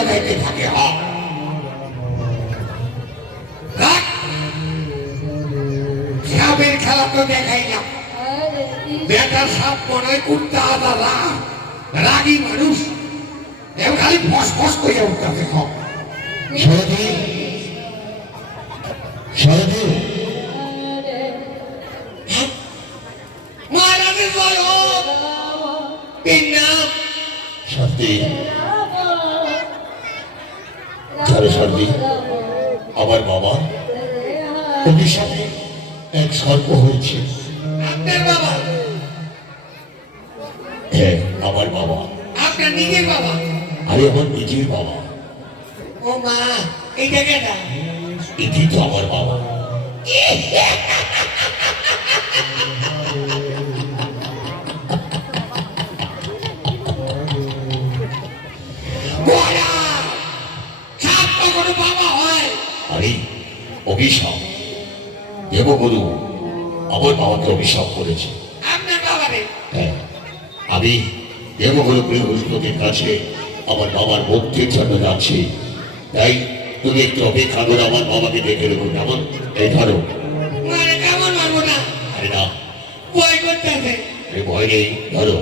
জায়গা থাকে হ রাখ। সাপের খেলা তো দেখাইলাম বেটার সাপ কুর্তা আলাদা রাগী মানুষ এও খালি ফস ফস করে উঠতে হ সরদি সরদি মহারাজের জয় হোক সর্দি চলো আমার বাবা অভিশাপে এক সর্প হয়েছে। আপনার হ্যাঁ আমার বাবা আপনার নিজের বাবা। আরে আমার নিজের বাবা ও মা এটা কেটা এটি তো আমার বাবা অভিশাপ। দেবগুরু আমার বাবাকে অভিশাপ করেছে। হ্যাঁ আমি দেবগুরু বৃহস্পতির কাছে আমার বাবার মুক্তির জন্য যাচ্ছি। তাই তুমি একটু অপেক্ষা করে আমার বাবাকে দেখে নেব কেমন? এই ধরো। আরে না? ভয় নেই ধরো।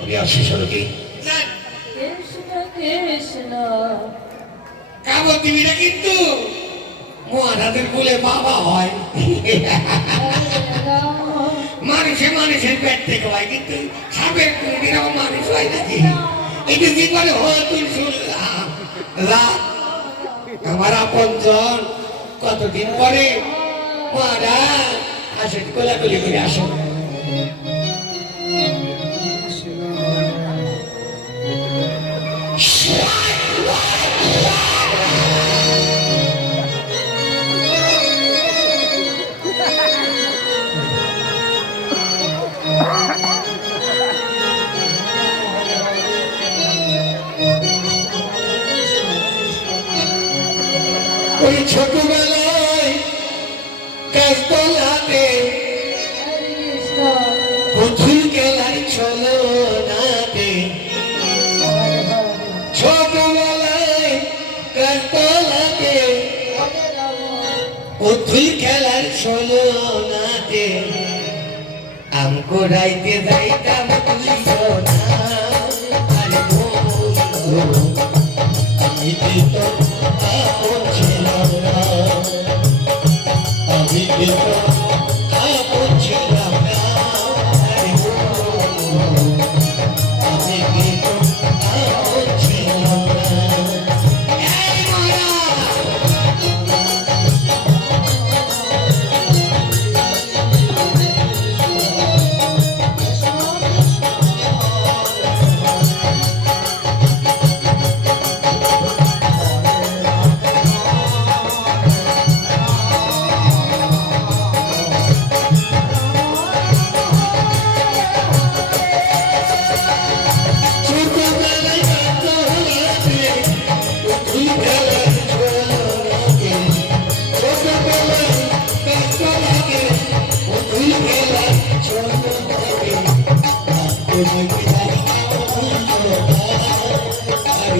আমি আসি যান। কৃষ্ণ। না কিন্তু মহারাজের বলে বাবা হয়। মানুষে মানুষের পেট হয়, কিন্তু সাপের আমার মানুষ হয় নাকি? এটা জীবনে হতুন শুনলাম। আমার আপনজন, কতদিন পরে? মহারাজ, আসেন, কোলাকুলি করে আসেন। ওই ছোটবেলায় কাজতলাতে পুতুল খেলার চলো নাতে ছোটবেলায় কাজতলাতে পুতুল খেলার চলো নাতে আমকো রাইতে যাইতাম তুই না। আরে বন্ধু, আমি কি আমি কি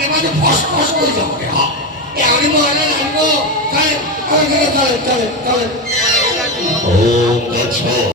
মাঝে মাঝে ফস ফস করে যাবে আমি মহারাজ আনব চলে চলে চলে চলে ও